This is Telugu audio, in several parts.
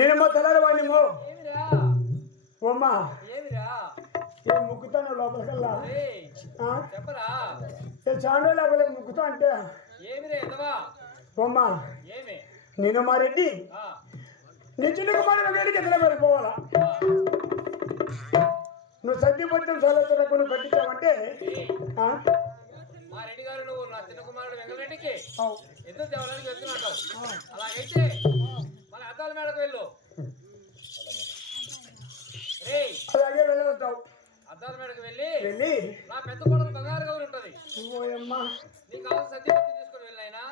వాడినేమో ఏమిరా? ఓమ్మా ఏ ముక్కుతాను లోపలికల్లా? చెప్పరా? చాండో లోపల ముక్కుతా అంటే? ఓమ్మా నేను మా రెడ్డి. ఆ, నీ చిన్న కుమారుడు వేడికి ఎట్లా వెళ్ళిపోవాలా నువ్వు సద్ది పొత్తం సలతరకు నువ్వు కట్టించావంటే? మా రెడ్డి గారు నువ్వు నా చిన్న కుమారుడు వెంకటరెడ్డికి. ఎందుకు అలాగైతే మన అద్దాల మేడకు వెళ్ళు. అలాగే వెళ్ళవద్దావు అద్దాల మేడకు వెళ్ళి వెళ్ళి. నా పెద్ద కొడుకు బంగారు గౌరి ఉంటది. నీకు కావాల్సిన సత్యపతి తీసుకుని వెళ్ళినాయనా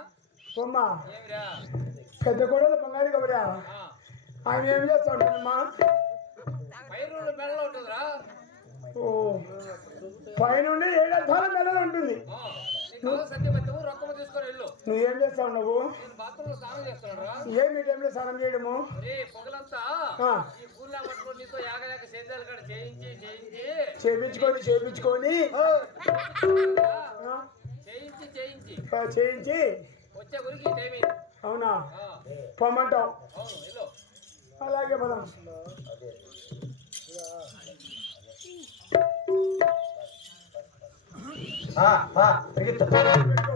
ఓమ్మా ఏమిరా? పెద్ద కొడలు బంగారు కబరా. ఆ, ఆయన ఏం చేస్తా ఉంటుందమ్మా పైరు మెడలో ఉంటుందిరా. ఓ. పైనుండి ఏడాది మెడలు ఉంటుంది. నువ్వేం చేస్తావు నువ్వు? ఏమి టైంలో స్నానం చేయడము? సేద్యాలు కాడ చేయించి అవునా? పొమ్మంటావు. అవును వెళ్ళు. అలాగే పదం ఓ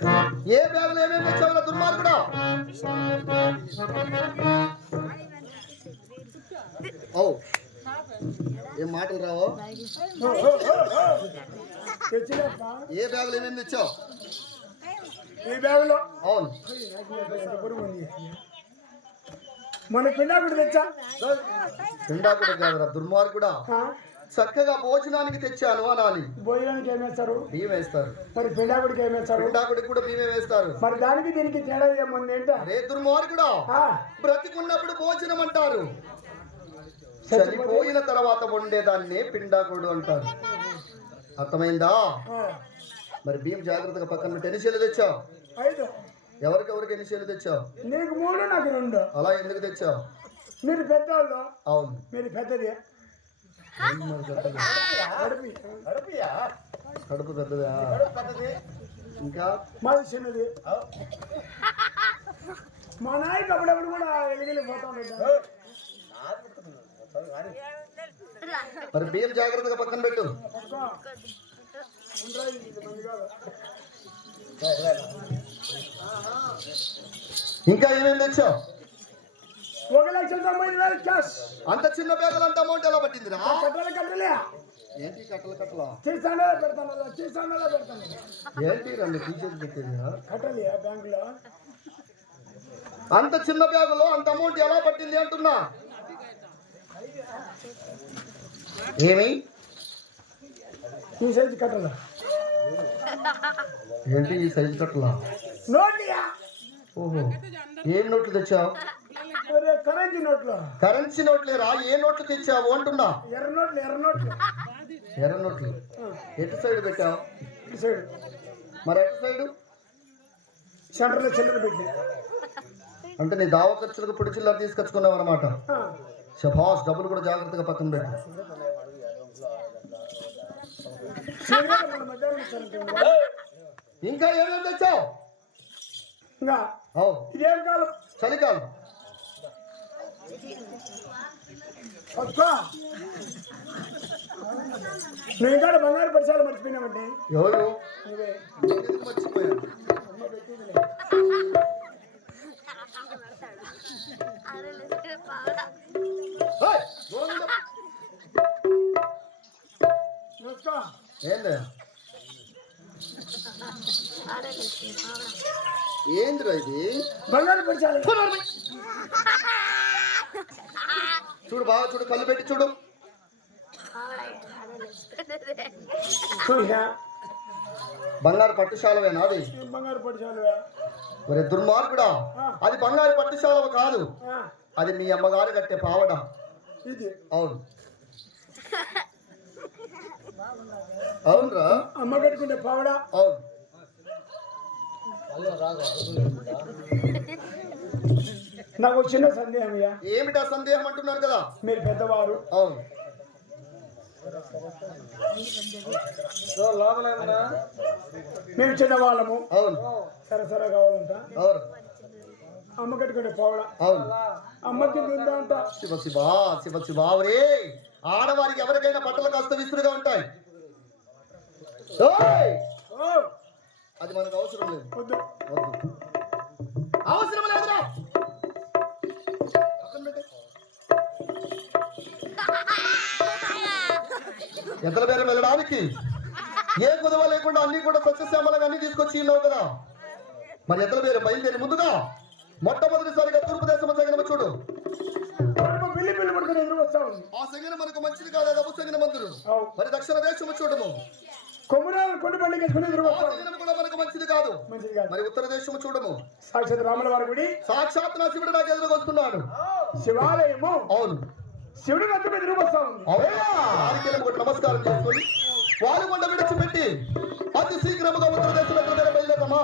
ఏ బ్యాగులు ఏమేమి తెచ్చావురా దుర్మార్గుడా? ఓ ఏం మాటలు రావు? ఏ బ్యాగులు ఏమేమి తెచ్చావు? ఈ బ్యాగులో. అవును. మన పిండాకుడు తెచ్చా? పిండాకుడు కాదురా దుర్మార్గుడా? చక్కగా భోజనానికి తెచ్చాను అనాలి. భోజనానికి ఏమేస్తారు బియ్యం వేస్తారు? మరి పిండాకుడికి ఏమేస్తారు పిండాకుడికి కూడా బియ్యం వేస్తారు. మరి దానికి దీనికి తేడా ఏముంది ఏంట? అరే దుర్మార్గుడా బ్రతికున్నప్పుడు భోజనం అంటారు. చనిపోయిన తర్వాత వండేదాన్ని పిండాకుడు అంటారు. అర్థమైందా? మరి బియ్యం జాగ్రత్తగా పక్కన పెట్టి ఎన్ని చేలు తెచ్చావు? ఎవరికెవరికి ఎన్ని చేలు తెచ్చావు? నీకు మూడు నాకు రెండు. అలా ఎందుకు తెచ్చావు? మీరు పెద్దవాళ్ళు. అవును. మీరు పెద్దది ఏంటి మరి పెద్దది? నడిపి కడుపు పెద్దదా ఇంకా మాది చిన్నది మా నాయకు అప్పుడప్పుడు కూడా ఎలిగిలి మరి బియ్యం జాగ్రత్తగా పక్కన పెట్టు ఇంకా ఏమేమి తెచ్చావు? ఒక లక్ష తొంభై వేలు క్యాష్. అంత చిన్న బ్యాగులు అంత అమౌంట్ ఎలా పట్టిందిరా? కట్టలు కట్టలే. ఏంటి కట్టలు కట్టలా? తీసానో పెడతాను తీసానో పెడతాను. ఏంటి రెండు టీషర్ట్ పెట్టేది కట్టాలి బ్యాంకులో. అంత చిన్న బ్యాగులో అంత అమౌంట్ ఎలా పట్టింది అంటున్నా? ఏమి? ఈ సైజు కట్టాలి? ఏంటి ఈ సైజు కట్టలా? నోట్లియా? ఓహో. ఏం నోట్లు తెచ్చావు? కరెన్సీ నోట్లు. కరెన్సీ నోట్లేరా ఏ నోట్లు తెచ్చావు అంటున్నా. ఎర్ర నోట్లు ఎర్ర నోట్లు. ఎర్ర నోట్లు. ఎటు సైడ్ పెట్టావు? సైడ్. మరి ఎటు సైడ్? సెంటర్లో చిల్లర పెట్టి. అంటే నీ దావ ఖర్చులకు పొడి చిల్లర తీసుకొచ్చుకున్నావు అనమాట ఆ, షబాష్ డబ్బులు కూడా జాగ్రత్తగా పక్కన పెట్టు. ఇంకా ఏమేమి తెచ్చావు? ఇదేం కాలం? చలికాలం. అక్క నువ్వు ఇంకా బంగారు పరిసరాలు మర్చిపోయినావండి ఎవరు నువ్వే ఏందిరా ఇది? బంగారు చూడు బాగా చూడు కళ్ళు పెట్టి చూడు. బంగారు పట్టుశాలవేనా అది బంగారు పరిసరాలు మరి దుర్మార్గుడా? అది బంగారు పట్టుశాలవ కాదు. అది మీ అమ్మగారు కట్టే పావడ. ఇది. అవును. అవునరా? అమ్మ కట్టుకుంటే పావడా. అవును. నాకు చిన్న సందేహం ఏమిటా సందేహం అంటున్నారు కదా? మీరు పెద్దవారు. అవును. మేము చిన్నవాళ్ళము. అవును. సరసర కావాలంట. అవును. అమ్మ కట్టుకుంటే పావడా? అవును. అమ్మకి ఉందా అంట. శివ శివ శివ శివ ఒరే! ఆడవారికి ఎవరికైనా బట్టలు కాస్త విసురుగా ఉంటాయి. అది మనకు అవసరం లేదు. వద్దు. వద్దు. అవసరం లేదురా. ఎద్దల బేరం వెళ్ళడానికి? ఏ కుదవ లేకుండా అన్ని కూడా సస్యశ్యామలంగా అన్ని తీసుకొచ్చి ఉన్నావు కదా? మరి ఎద్దల బేరం బయలుదేరి ముందుగా. మొట్టమొదటిసారిగా తూర్పు దేశం సగనం చూడు. ఆ సంగన మనకు మంచిది కాదు అది అపసంగన మందులు మరి దక్షిణ దేశము చూడము కొమ్మురాలు కొండ పండుగ వేసుకుని ఎదురు ఆ వస్తా ఉంది సంగనం కూడా మనకు మంచిది కాదు. మంచిది కాదు. మరి ఉత్తర దేశము చూడము. సాక్షాత్ రాముల వారి గుడి. సాక్షాత్ నా శివుడు నాకు వస్తున్నాడు. శివాలయము. అవును. శివుడి వద్ద ఎదురు వస్తా ఉంది అవునా? వారికి ఒకటి నమస్కారం చేసుకొని వారు కొండ విడిచిపెట్టి అతి శీఘ్రముగా ఉత్తర దేశంలో బయలుదేరమ్మా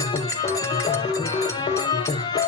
Thank you.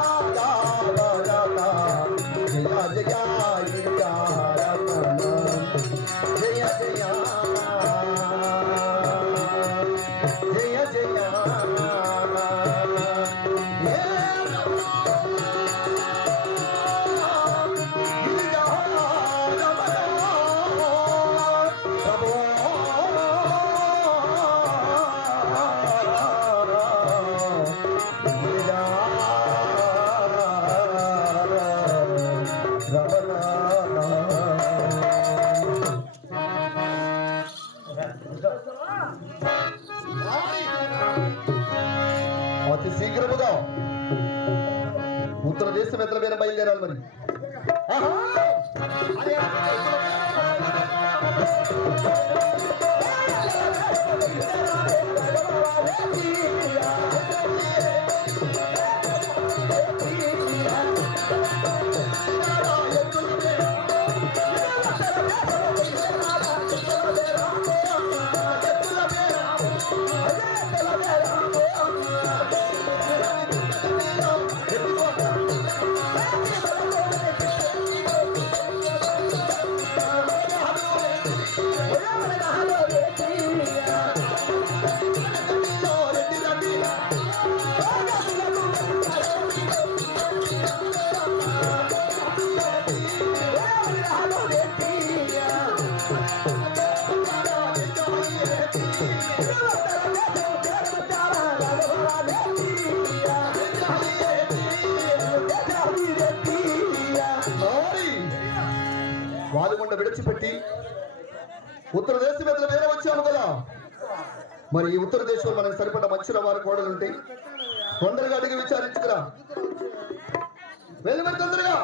సభ్యుల బయలుదేరాలి మరి ఆహా కాబట్టి ఉత్తర దేశం మీద వేరే వచ్చాము కదా. మరి ఈ ఉత్తర దేశంలో మనకు సరిపడ్డ మంచిన వారి ఉంటాయి తొందరగా అడిగి విచారించుకురా. వెళ్ళి మరి తొందరగా